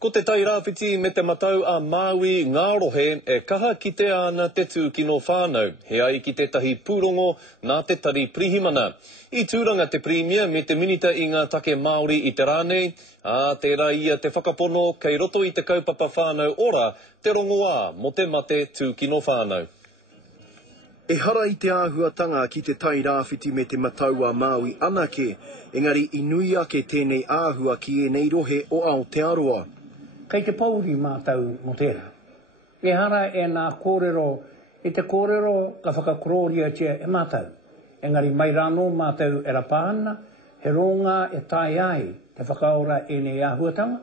Ko te tai rāwhiti me te matau a Māui ngā rohe e kaha ki te ana te tū kino whānau, he ai ki te tahi pūrongo nā te tari pirihimana. I tūranga te Premier me te minita i ngā take Māori i te rānei, tērā ia te whakapono kei roto i te kaupapa whānau ora, te rongoā mo te mate tū kino whānau. E hara i te āhuatanga ki te tai rāwhiti me te matau a Māui anake, engari i nui ake tēnei āhua ki e nei rohe o Aotearoa. Kei te pauri mātau mo tērā. E hara e nā kōrero, e te kōrero ka whakakororia tia e mātau. Engari mai rāno mātau e rapāna, he ronga e tai ai te whakaora e nei āhuatanga.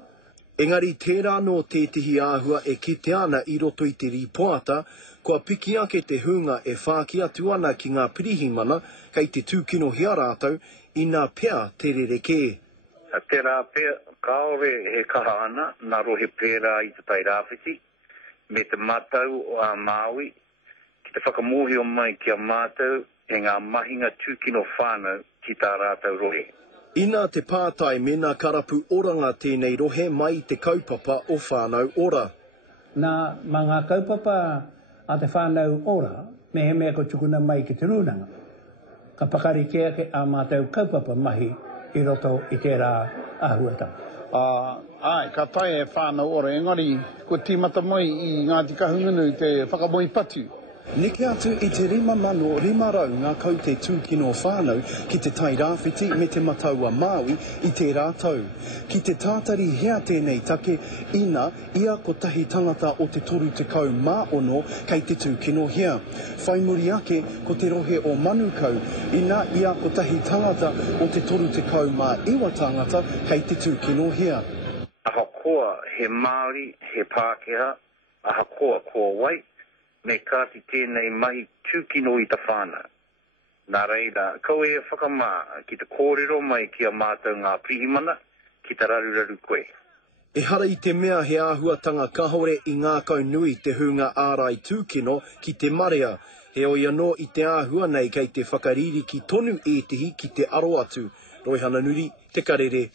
Engari tērā no tētihi āhua e kite ana i roto i te ripoata, kua piki ake te hunga e whāki atu ana ki ngā pirihimana kei te tūkino hea rātau i nā pea te rereke. Tērā pea kaore he kaha ana, nā rohe pērā i te tai rāwhiti, me te matau o a Māui, ki te whakamohi o mai ki a mātau, e ngā mahinga tūkino whānau ki tā rātau rohe. Ina te pātai me nā karapu oranga tēnei rohe mai te kaupapa o whānau ora. Nā mga kaupapa a te whānau ora, me he mea ko tukuna mai ki te rūnanga. Ka pakari kea ke a mātau kaupapa mahi i roto i tērā āhuatanga. Ai, ka tai e whānau ora, engari, ko tīmata mai i Ngāti Kahungunu te whakamoi patu. Neke atu i te 5,500 ngā kau te tūkino whānau ki te tai rāwhiti me te matau a Māui i te rātau. Ki te tātari hea tēnei take, ina ia ko tahi tangata o te toru te kau māono kei te tūkino hea. Whai muri ake ko te rohe o Manukau, ina ia ko tahi tangata o te toru te kau mā iwa tangata kei te tūkino hea. Ahakoa he Māori, he Pākehā, ahakoa ko wai, me kāti tēnei mahi tūkino i ta whāna. Nā reira, kau e whakamā ki te kōrero mai ki a mātou ngā pirihimana, ki ta raruraru koe. E hara i te mea he āhuatanga kahore i ngā kau nui te hunga ārai tūkino ki te marea. He oi anō i te āhua nei kei te whakariri ki tonu etihi ki te aro atu. Roihana Nuri, Te Karere.